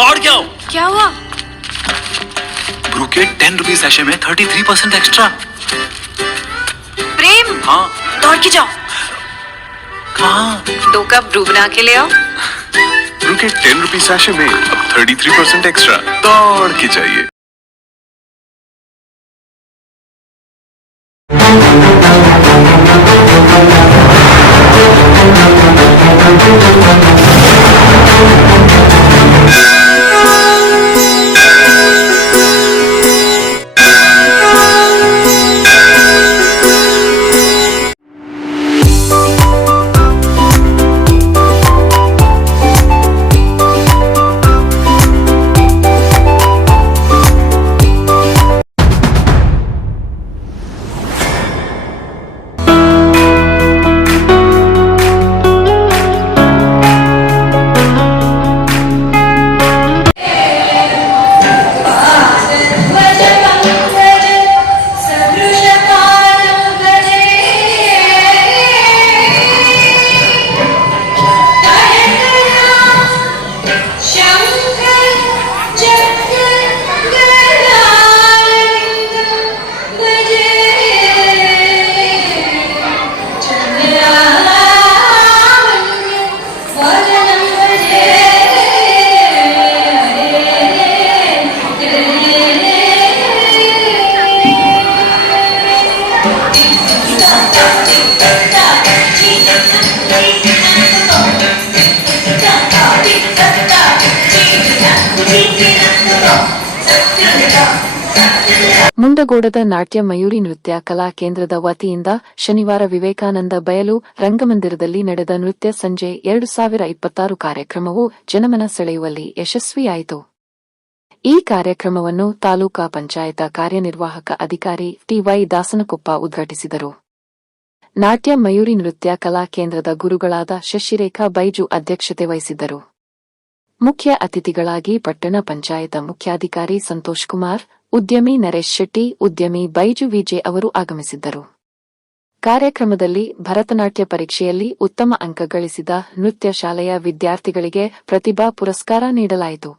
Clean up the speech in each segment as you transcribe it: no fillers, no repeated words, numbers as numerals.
दौड़ क्या हो? क्या हुआ? ब्रू के 10 रुपीज सैशे में 33% एक्स्ट्रा। प्रेम, हाँ दौड़ के जाओ। कहाँ? 2 कप ब्रू बना के ले आओ। ब्रू के 10 रुपीज सैशे में अब 33% एक्स्ट्रा। दौड़ के चाहिए। ಮುಂಡಗೋಡದ ನಾಟ್ಯ ಮಯೂರಿ ನೃತ್ಯ ಕಲಾ ಕೇಂದ್ರದ ವತಿಯಿಂದ ಶನಿವಾರ ವಿವೇಕಾನಂದ ಬಯಲು ರಂಗಮಂದಿರದಲ್ಲಿ ನಡೆದ ನೃತ್ಯ ಸಂಜೆ 2026 ಕಾರ್ಯಕ್ರಮವು ಜನಮನ ಸೆಳೆಯುವಲ್ಲಿ ಯಶಸ್ವಿಯಾಯಿತು. ಈ ಕಾರ್ಯಕ್ರಮವನ್ನು ತಾಲೂಕಾ ಪಂಚಾಯತ ಕಾರ್ಯನಿರ್ವಾಹಕ ಅಧಿಕಾರಿ ಟಿ.ವೈ. ದಾಸನಕೊಪ್ಪ ಉದ್ಘಾಟಿಸಿದರು. ನಾಟ್ಯ ಮಯೂರಿ ನೃತ್ಯ ಕಲಾ ಕೇಂದ್ರದ ಗುರುಗಳಾದ ಶಶಿರೇಖಾ ಬೈಜು ಅಧ್ಯಕ್ಷತೆ ವಹಿಸಿದ್ದರು. ಮುಖ್ಯ ಅತಿಥಿಗಳಾಗಿ ಪಟ್ಟಣ ಪಂಚಾಯತ ಮುಖ್ಯಾಧಿಕಾರಿ ಸಂತೋಷ್ ಕುಮಾರ್, ಉದ್ಯಮಿ ನರೇಶ್ ಶೆಟ್ಟಿ, ಉದ್ಯಮಿ ಬೈಜು ವಿಜೆ ಅವರು ಆಗಮಿಸಿದ್ದರು. ಕಾರ್ಯಕ್ರಮದಲ್ಲಿ ಭರತನಾಟ್ಯ ಪರೀಕ್ಷೆಯಲ್ಲಿ ಉತ್ತಮ ಅಂಕ ಗಳಿಸಿದ ನೃತ್ಯ ಶಾಲೆಯ ವಿದ್ಯಾರ್ಥಿಗಳಿಗೆ ಪ್ರತಿಭಾ ಪುರಸ್ಕಾರ ನೀಡಲಾಯಿತು.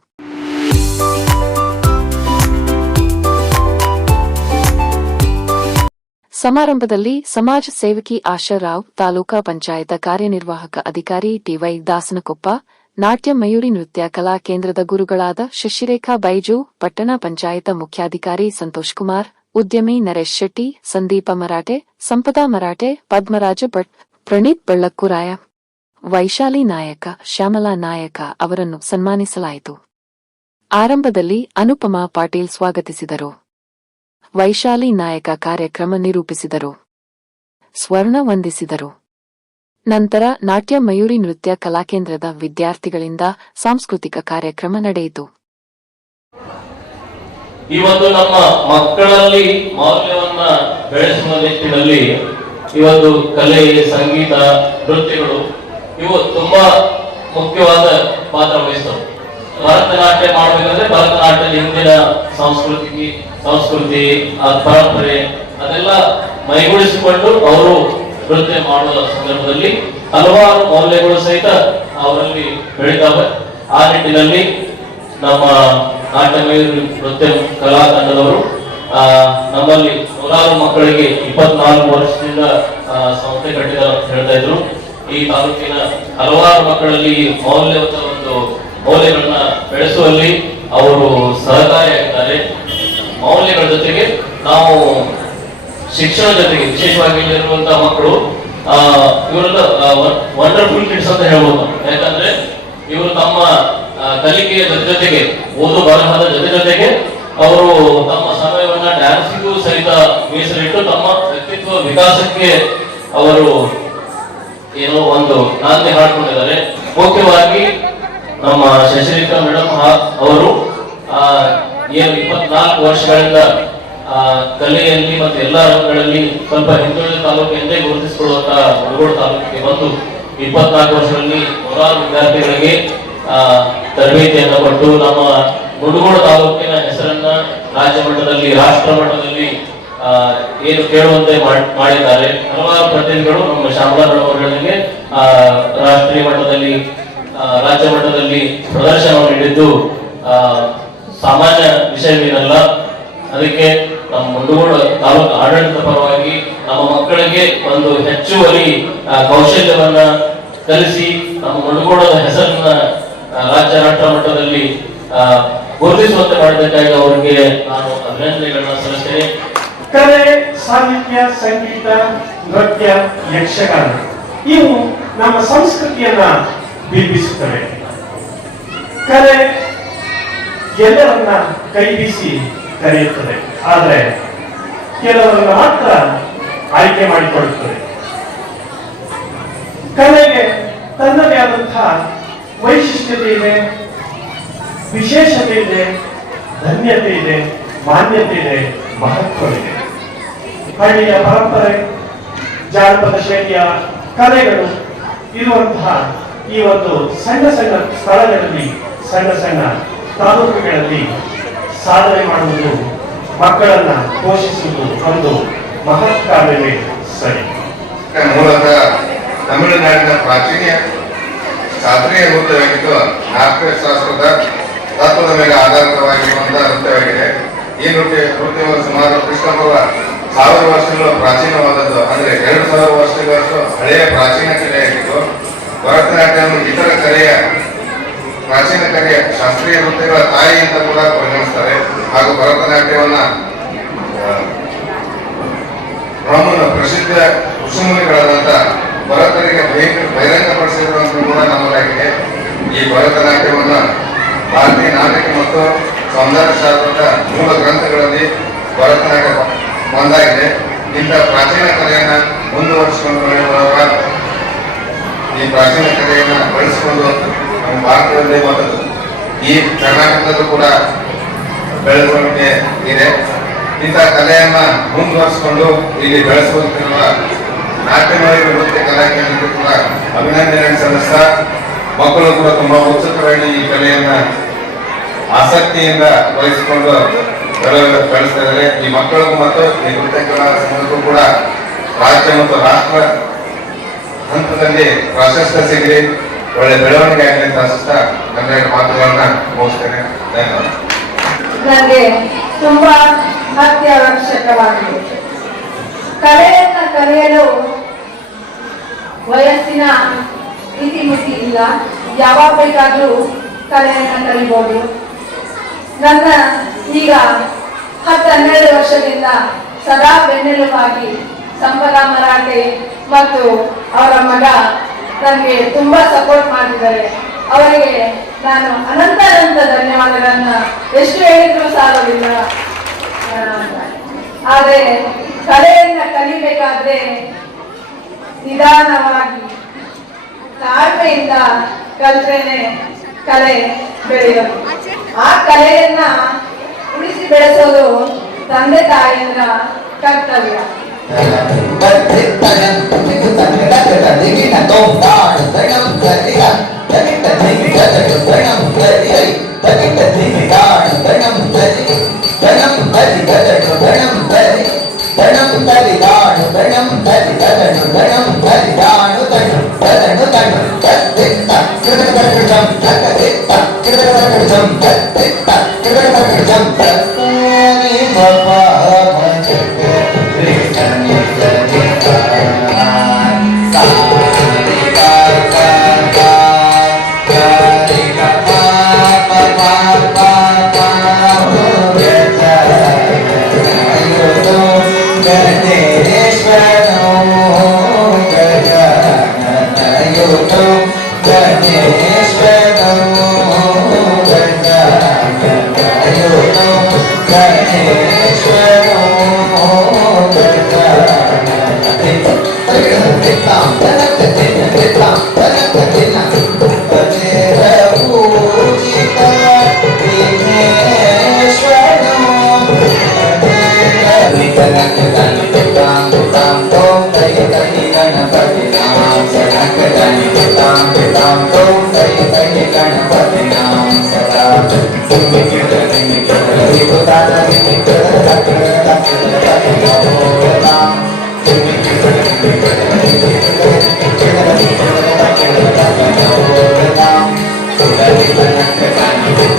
ಸಮಾರಂಭದಲ್ಲಿ ಸಮಾಜ ಸೇವಕಿ ಆಶಾ ರಾವ್, ತಾಲೂಕಾ ಪಂಚಾಯತ ಕಾರ್ಯನಿರ್ವಾಹಕ ಅಧಿಕಾರಿ ಟಿ.ವೈ. ದಾಸನಕೊಪ್ಪ, ನಾಟ್ಯ ಮಯೂರಿ ನೃತ್ಯ ಕಲಾ ಕೇಂದ್ರದ ಗುರುಗಳಾದ ಶಶಿರೇಖಾ ಬೈಜು, ಪಟ್ಟಣ ಪಂಚಾಯತ ಮುಖ್ಯಾಧಿಕಾರಿ ಸಂತೋಷ್ ಕುಮಾರ್, ಉದ್ಯಮಿ ನರೇಶ್ ಶೆಟ್ಟಿ, ಸಂದೀಪ ಮರಾಠೆ, ಸಂಪದಾ ಮರಾಠೆ, ಪದ್ಮರಾಜ ಭಟ್, ಪ್ರಣೀತ್ ಬಳ್ಳಕ್ಕುರಾಯ, ವೈಶಾಲಿ ನಾಯಕ, ಶ್ಯಾಮಲಾ ನಾಯಕ ಅವರನ್ನು ಸನ್ಮಾನಿಸಲಾಯಿತು. ಆರಂಭದಲ್ಲಿ ಅನುಪಮಾ ಪಾಟೀಲ್ ಸ್ವಾಗತಿಸಿದರು. ವೈಶಾಲಿ ನಾಯಕ ಕಾರ್ಯಕ್ರಮ ನಿರೂಪಿಸಿದರು. ಸ್ವರ್ಣ ವಂದಿಸಿದರು. ನಂತರ ನಾಟ್ಯ ಮಯೂರಿ ನೃತ್ಯ ಕಲಾಕೇಂದ್ರದ ವಿದ್ಯಾರ್ಥಿಗಳಿಂದ ಸಾಂಸ್ಕೃತಿಕ ಕಾರ್ಯಕ್ರಮ ನಡೆಯಿತು. ಈ ಒಂದು ನಮ್ಮ ಮಕ್ಕಳಲ್ಲಿ ಮೌಲ್ಯವನ್ನ ಬೆಳೆಸುವ ನಿಟ್ಟಿನಲ್ಲಿ ಇವತ್ತು ಕಲೆ, ಸಂಗೀತ, ನೃತ್ಯಗಳು ಇವು ತುಂಬಾ ಮುಖ್ಯವಾದ ಪಾತ್ರ ವಹಿಸ್ತವೆ. ಭರತನಾಟ್ಯ ಮಾಡಬೇಕಂದ್ರೆ ಭರತನಾಟ್ಯದ ಹಿಂದಿನ ಸಂಸ್ಕೃತಿ ಪರಂಪರೆ ಅದೆಲ್ಲ ಮೈಗೂಡಿಸಿಕೊಂಡು ಅವರು ನೃತ್ಯ ಮಾಡುವ ಸಂದರ್ಭದಲ್ಲಿ ಹಲವಾರು ಮೌಲ್ಯಗಳು ಸಹಿತ ಅವರಲ್ಲಿ ಬೆಳೀತಾವೆ. ಆ ನಿಟ್ಟಿನಲ್ಲಿ ನಮ್ಮ ನಾಟ್ಯ ಮಯೂರಿ ನೃತ್ಯ ಕಲಾ ತಂಡದವರು ನಮ್ಮಲ್ಲಿ ನೂರಾರು ಮಕ್ಕಳಿಗೆ 24 ವರ್ಷದಿಂದ ಸಂಸ್ಥೆ ಕಟ್ಟಿದ್ದಾರೆ ಅಂತ ಹೇಳ್ತಾ ಇದ್ರು. ಈ ತಾಲೂಕಿನ ಹಲವಾರು ಮಕ್ಕಳಲ್ಲಿ ಮೌಲ್ಯಯುತ ಒಂದು ಮೌಲ್ಯಗಳನ್ನ ಬೆಳೆಸುವಲ್ಲಿ ಅವರು ಸಹಕಾರಿಯಾಗಿದ್ದಾರೆ. ಮೌಲ್ಯಗಳ ಜೊತೆಗೆ ನಾವು ಶಿಕ್ಷಣ ಜೊತೆಗೆ ವಿಶೇಷವಾಗಿ ಇಲ್ಲಿರುವಂತಹ ಮಕ್ಕಳು ಇವರೆಲ್ಲ ವಂಡರ್ಫುಲ್ ಕಿಡ್ಸ್ ಅಂತ ಹೇಳ್ಬೋದು. ಯಾಕಂದ್ರೆ ಇವರು ತಮ್ಮ ಕಲಿಕೆಯ ಜೊತೆಗೆ ಓದು ಬರಹದ ಜೊತೆಗೆ ಅವರು ತಮ್ಮ ಸಮಯವನ್ನ ಡ್ಯಾನ್ಸಿಗೂ ಸಹಿತ ಮೀಸಲಿಟ್ಟು ತಮ್ಮ ವ್ಯಕ್ತಿತ್ವ ವಿಕಾಸಕ್ಕೆ ಅವರು ಏನೋ ಒಂದು ನಾಂದಿ ಹಾಡ್ಕೊಂಡಿದ್ದಾರೆ. ಮುಖ್ಯವಾಗಿ ನಮ್ಮ ಶಶಿರೇಖಾ ಮೇಡಮ್ ಅವರು ಏನು 24 ವರ್ಷಗಳಿಂದ ಕಲೆಯಲ್ಲಿ ಮತ್ತು ಎಲ್ಲಾ ರಂಗಗಳಲ್ಲಿ ಸ್ವಲ್ಪ ಹಿಂದುಳಿದ ತಾಲೂಕು ಎಂದೇ ಗುರುತಿಸಿಕೊಳ್ಳುವಂತಹ ಮುಡಗೋಡು ತಾಲೂಕಿಗೆ ಬಂದು 24 ವರ್ಷಗಳಲ್ಲಿ ನೂರಾರು ವಿದ್ಯಾರ್ಥಿಗಳಿಗೆ ತರಬೇತಿಯನ್ನು ಕೊಟ್ಟು ನಮ್ಮ ಮುಡಗೋಡು ತಾಲೂಕಿನ ಹೆಸರನ್ನ ರಾಜ್ಯ ಮಟ್ಟದಲ್ಲಿ, ರಾಷ್ಟ್ರ ಮಟ್ಟದಲ್ಲಿ ಏನು ಕೇಳುವಂತೆ ಮಾಡಿದ್ದಾರೆ. ಹಲವಾರು ಪ್ರತಿನಿಧಿಗಳು ನಮ್ಮ ಶ್ಯಾಮಲಾರವರಿಗೆ ರಾಷ್ಟ್ರೀಯ ಮಟ್ಟದಲ್ಲಿ, ರಾಜ್ಯ ಮಟ್ಟದಲ್ಲಿ ಪ್ರದರ್ಶನವನ್ನು ನೀಡಿದ್ದು ಆ, ಸಾಮಾನ್ಯ ವಿಷಯವೇನಲ್ಲ. ಅದಕ್ಕೆ ನಮ್ಮ ಮುಂಡಗೋಡ ತಾಲೂಕು ಆಡಳಿತ ಪರವಾಗಿ ನಮ್ಮ ಮಕ್ಕಳಿಗೆ ಒಂದು ಹೆಚ್ಚುವರಿ ಕೌಶಲ್ಯವನ್ನ ಕಲಿಸಿ ನಮ್ಮ ಮುಂಡಗೋಡದ ಹೆಸರನ್ನ ರಾಜ್ಯ ರಾಷ್ಟ್ರ ಮಟ್ಟದಲ್ಲಿ ಗುರುತಿಸುವಂತೆ ಮಾಡಿದ್ದಕ್ಕಾಗಿ ಅವರಿಗೆ ನಾನು ಅಭಿನಂದನೆಗಳನ್ನ ಸಲ್ಲಿಸ್ತೇನೆ. ಕಲೆ, ಸಾಹಿತ್ಯ, ಸಂಗೀತ, ನೃತ್ಯ, ಯಕ್ಷಗಾನ ಇವು ನಮ್ಮ ಸಂಸ್ಕೃತಿಯನ್ನ ಬಿಂಬಿಸುತ್ತವೆ. ಕಲೆ ಎಲ್ಲರನ್ನ ಕೈ ಬೀಸಿ ಕರೆಯುತ್ತದೆ, ಆದರೆ ಕೆಲವರನ್ನ ಮಾತ್ರ ಆಯ್ಕೆ ಮಾಡಿಕೊಳ್ಳುತ್ತದೆ. ಕಲೆಗೆ ತನ್ನದೇ ಆದಂತಹ ವೈಶಿಷ್ಟ್ಯತೆ ಇದೆ, ವಿಶೇಷತೆ ಇದೆ, ಧನ್ಯತೆ ಇದೆ, ಮಾನ್ಯತೆ ಇದೆ, ಮಹತ್ವವಿದೆ. ಹಳ್ಳಿಯ ಪರಂಪರೆ, ಜಾನಪದ ಶೈಲಿಯ ಕಲೆಗಳು ಇರುವಂತಹ ಈ ಒಂದು ಸಣ್ಣ ಸಣ್ಣ ಸ್ಥಳಗಳಲ್ಲಿ, ಸಣ್ಣ ಸಣ್ಣ ತಾಲೂಕುಗಳಲ್ಲಿ ಸಾಧನೆ ಮಾಡುವುದು, ಮಕ್ಕಳನ್ನ ಪೋಷಿಸುವುದು ಒಂದು ಮಹತ್ ಕಾರ್ಯವೇ ಸರಿ. ಮೂಲತಃ ತಮಿಳುನಾಡಿನ ಪ್ರಾಚೀನ ಶಾಸ್ತ್ರೀಯ ನೃತ್ಯವಾಗಿದ್ದು ನಾಟ್ಯಶಾಸ್ತ್ರದ ತತ್ವದ ಮೇಲೆ ಆಧಾರಿತವಾಗಿರುವಂತಹ ನೃತ್ಯವಾಗಿದೆ. ಈ ನೃತ್ಯವು ಸುಮಾರು ಕ್ರಿಸ್ತಪೂರ್ವ 1000 ವರ್ಷಗಳು ಪ್ರಾಚೀನವಾದದ್ದು, ಅಂದ್ರೆ 2000 ವರ್ಷಗಳಷ್ಟು ಹಳೆಯ ಪ್ರಾಚೀನ ಕಲೆಯಾಗಿದ್ದು, ಭರತನಾಟ್ಯವನ್ನು ಇತರ ಕಲೆಯ ಪ್ರಾಚೀನ ಕಲೆಯ ಶಾಸ್ತ್ರೀಯ ನೃತ್ಯಗಳ ತಾಯಿ ಅಂತ ಕೂಡ ಪರಿಗಣಿಸ್ತಾರೆ. ಹಾಗೂ ಭರತನಾಟ್ಯವನ್ನ ಬ್ರಾಹ್ಮಣ ಪ್ರಸಿದ್ಧ ಋಷಿಮುನಿಗಳಾದಂತ ಭರತರಿಗೆ ಬಹಿರಂಗಪಡಿಸಿರುವಂತ ಕೂಡ ನಮ್ಮದಾಗಿದೆ. ಈ ಭರತನಾಟ್ಯವನ್ನ ಭಾರತೀಯ ನಾಟಕ ಮತ್ತು ಸೌಂದರ್ಯ ಶಾಸ್ತ್ರದ ಮೂಲ ಗ್ರಂಥಗಳಲ್ಲಿ ಭರತನಾಟ್ಯ ಒಂದಾಗಿದೆ. ಇಂಥ ಪ್ರಾಚೀನ ಕಲೆಯನ್ನ ಮುಂದುವರಿಸಿಕೊಂಡು ಬೆಳೆಯುವಾಗ ಈ ಪ್ರಾಚೀನ ಕಲೆಯನ್ನ ಬೆಳೆಸಿಕೊಂಡು ನಮ್ಮ ಭಾರತದಲ್ಲಿ ಮತ್ತು ಈ ಕರ್ನಾಟಕದಲ್ಲೂ ಕೂಡ ಬೆಳೆವಣಿಗೆ ಇದೆ. ಇಂಥ ಕಲೆಯನ್ನ ಮುಂದುವರಿಸಿಕೊಂಡು ಇಲ್ಲಿ ಬೆಳೆಸುವಂತಿರುವ ನಾಟ್ಯಮಯ ನೃತ್ಯ ಕಲಾಕೇಂದ್ರಕ್ಕೆ ಕೂಡ ಅಭಿನಂದನೆ ಸಲ್ಲಿಸ್ತಾ, ಮಕ್ಕಳು ಕೂಡ ತುಂಬಾ ಉತ್ಸುಕರಾಗಿ ಈ ಕಲೆಯನ್ನ ಆಸಕ್ತಿಯಿಂದ ವಹಿಸಿಕೊಂಡು ಬೆಳೆಸ್ತಾ ಇದ್ದಾರೆ. ಈ ಮಕ್ಕಳಿಗೂ ಮತ್ತು ಈ ನೃತ್ಯ ಕಲಾ ಸಂಘಕ್ಕೂ ಕೂಡ ರಾಜ್ಯ ಮತ್ತು ರಾಷ್ಟ್ರ ಹಂತದಲ್ಲಿ ಪ್ರಾಶಸ್ತ್ಯ ಸಿಗಲಿ, ಒಳ್ಳೆ ಬೆಳವಣಿಗೆ ಆಗಲಿ ಅಂತ ಆಶಿಸ್ತಾ ನನ್ನ ಮಾತುಗಳನ್ನ ಮುಗಿಸ್ತೇನೆ. ಧನ್ಯವಾದ. ನನಗೆ ತುಂಬಾ ಅತ್ಯವಶ್ಯಕವಾಗಿದೆ. ಕಲೆಯನ್ನ ಕಲಿಯಲು ವಯಸ್ಸಿನ ಇತಿಮಿತಿ ಇಲ್ಲ, ಯಾವಾಗ ಬೇಕಾದ್ರೂ ಕಲೆಯನ್ನ ಕಲಿಬಹುದು. ನನ್ನ ಈಗ 10-12 ವರ್ಷದಿಂದ ಸದಾ ಬೆನ್ನೆಲುಬಾಗಿ ಸಂಪದ ಮರಾಠೆ ಮತ್ತು ಅವರ ಮಗ ನನಗೆ ತುಂಬಾ ಸಪೋರ್ಟ್ ಮಾಡಿದ್ದಾರೆ. ಅವರಿಗೆ ನಾನು ಅನಂತ ಧನ್ಯವಾದಗಳನ್ನ ಎಷ್ಟು ಹೇಳಿದ್ರು ಸಾಲವಿಲ್ಲ. ಆದರೆ ಕಲೆಯನ್ನ ಕಲಿಬೇಕಾದ್ರೆ ನಿಧಾನವಾಗಿ ತಾಳ್ಮೆಯಿಂದ ಕಲ್ತ್ರೇನೆ ಕಲೆ ಬೆಳೆಯೋದು. ಆ ಕಲೆಯನ್ನ ಉಳಿಸಿ ಬೆಳೆಸೋದು ತಂದೆ ತಾಯಿಯರ ಕರ್ತವ್ಯ.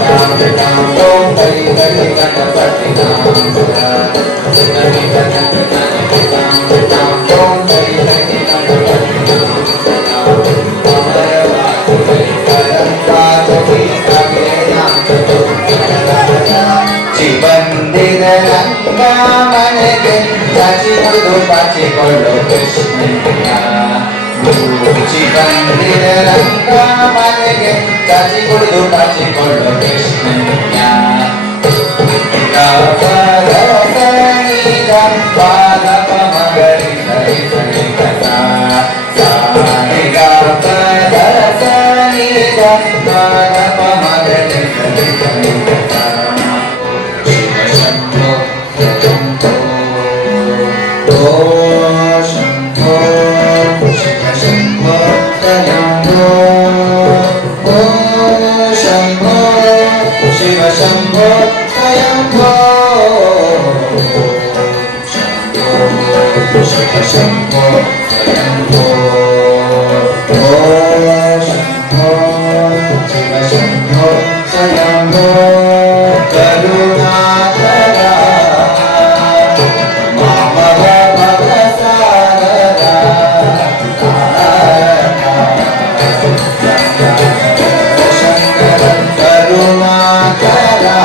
Thank you. ಬಂದಿದ ರಂಗ ಮನೆಗೆ ಚಾಚಿಕೊಂಡು ಪಾಚಿಕೊಳ್ಳೋ ಕೃಷ್ಣಯ್ಯ ಮುಚ್ಚಿ ಬಂದಿದ ರಂಗ ಮನೆಗೆ ಚಾಚಿ ಕುಡಿದು ಪಾಚಿಕೊಳ್ಳೋ ಕೃಷ್ಣಯ್ಯ ಸಣಿದ ಪಾದಪ ಮಗರಿ ಸರಿ ಸರಿ ಕಸ ಸಾನಿಗ ಪದ ಸಣಿದ ಪಾದಪ ಮಗರಿ ಸರಿ ಸರಿ ಕಸ Shambho, Shambho, Shiva Shambho, Shambho, Shambho, Shiva Shambho, Shambho, Karunakara, Mama Bhava Sarada, Karunakara.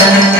Thank you.